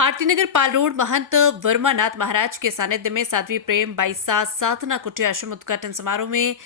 आरती नगर पाल road महंत वर्मानाथ महाराज के सानिध्य में साध्वी प्रेम बाईसा साधना कुटी आश्रम उद्घाटन समारोह में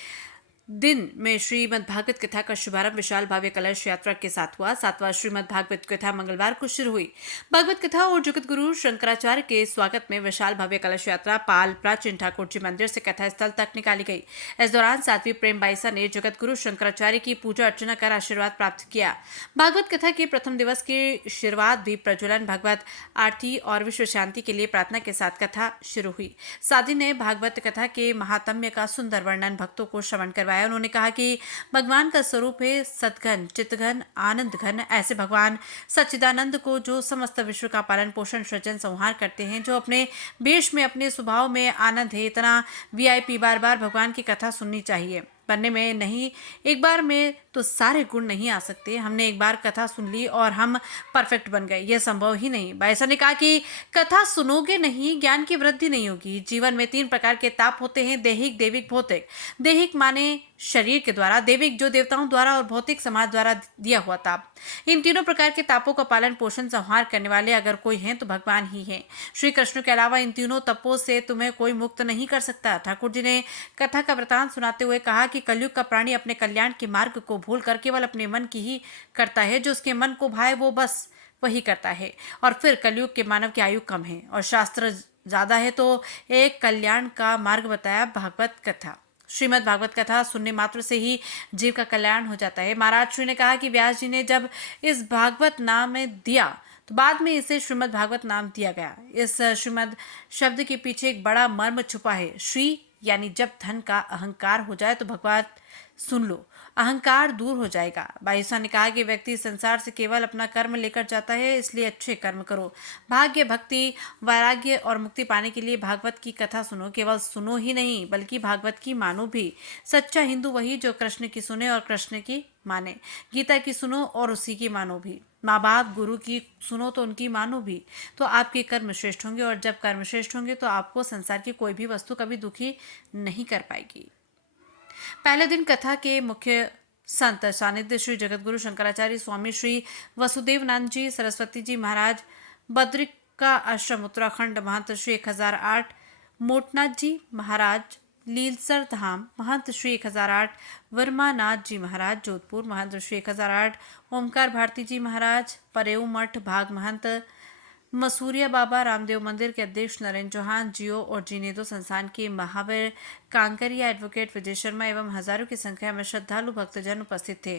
दिन में श्रीमद् भागवत कथा का शुभारंभ विशाल भव्य कलश यात्रा के साथ हुआ। सातवां श्रीमद् भागवत कथा मंगलवार को शुरू हुई। भागवत कथा और जगत गुरु शंकराचार्य के स्वागत में विशाल भव्य कलश यात्रा पाल प्राचीन ठाकुर जी मंदिर से कथा स्थल तक निकाली गई। इस दौरान साध्वी प्रेम बाईसा ने जगत गुरु शंकराचार्य की पूजा अर्चना कर आशीर्वाद प्राप्त किया। भागवत कथा के प्रथम दिवस की शुरुआत दीप प्रज्वलन, भगवत आरती और विश्व शांति के लिए प्रार्थना के साथ कथा शुरू हुई। साध्वी ने भागवत कथा के महात्म्य का सुंदर वर्णन भक्तों को श्रवण करवाया। उन्होंने कहा कि भगवान का स्वरूप है सतघन, चितघन, आनंद घन। ऐसे भगवान सच्चिदानंद को जो समस्त विश्व का पालन पोषण सृजन संहार करते हैं, जो अपने वेश में अपने स्वभाव में आनंद है, इतना वीआईपी बार बार भगवान की कथा सुननी चाहिए। बनने में नहीं, एक बार में तो सारे गुण नहीं आ सकते। हमने एक बार कथा सुन ली और हम परफेक्ट बन गए, यह संभव ही नहीं। बाईसा ने कहा कि कथा सुनोगे नहीं, ज्ञान की वृद्धि नहीं होगी। जीवन में 3 प्रकार के ताप होते हैं: दैहिक, दैविक, भौतिक। दैहिक माने शरीर के द्वारा, दैविक जो देवताओं द्वारा, और भौतिक समाज द्वारा दिया हुआ ताप। इन तीनों प्रकार के तापों का पालन पोषण संहार करने वाले अगर कोई हैं तो भगवान ही हैं। श्री कृष्ण के अलावा इन तीनों तपों से तुम्हें कोई मुक्त नहीं कर सकता। ठाकुर जी ने कथा का वृतांत सुनाते हुए कहा कि कलयुग का प्राणी अपने कल्याण के मार्ग को भूलकर केवल अपने मन की ही करता है। जो उसके मन को भाए वो बस वही करता है। और फिर कलयुग के मानव की आयु कम है और शास्त्र ज्यादा है, तो एक कल्याण का मार्ग बताया भागवत कथा। श्रीमद् भागवत कथा सुनने मात्र से ही जीव का कल्याण हो जाता है। महाराज श्री ने कहा कि व्यास जी ने जब इस भागवत नाम दिया तो बाद में इसे श्रीमद् भागवत नाम दिया गया। इस श्रीमद् शब्द के पीछे एक बड़ा मर्म छुपा है। श्री यानी जब धन का अहंकार हो जाए तो भगवान सुन लो, अहंकार दूर हो जाएगा। बाईसा ने कहा कि व्यक्ति संसार से केवल अपना कर्म लेकर जाता है, इसलिए अच्छे कर्म करो। भाग्य, भक्ति, वैराग्य और मुक्ति पाने के लिए भागवत की कथा सुनो। केवल सुनो ही नहीं बल्कि भागवत की मानो भी। सच्चा हिंदू वही जो कृष्ण की सुने और कृष्ण की माने। गीता की सुनो और उसी की मानो भी। माँ बाप गुरु की सुनो तो उनकी मानो भी। तो आपके कर्म श्रेष्ठ होंगे, और जब कर्म श्रेष्ठ होंगे तो आपको संसार की कोई भी वस्तु कभी दुखी नहीं कर पाएगी। पहले दिन कथा के मुख्य संत सानिध्य श्री जगतगुरु शंकराचार्य स्वामी श्री वसुदेवनंद जी सरस्वती जी महाराज, बद्रिका आश्रम उत्तराखंड महंत श्री 1008 मोटनाथ जी महाराज, लीलसर धाम महंत श्री 1008 वर्मानाथ जी महाराज जोधपुर, महंत श्री 1008 ओमकार भारती जी महाराज परेऊ मठ भाग, महंत मसूरिया बाबा रामदेव मंदिर के अध्यक्ष नरेंद्र चौहान, जियो और जीनेदो संस्थान के महावीर कांकरिया, एडवोकेट विजय शर्मा एवं हजारों की संख्या में श्रद्धालु भक्तजन उपस्थित थे।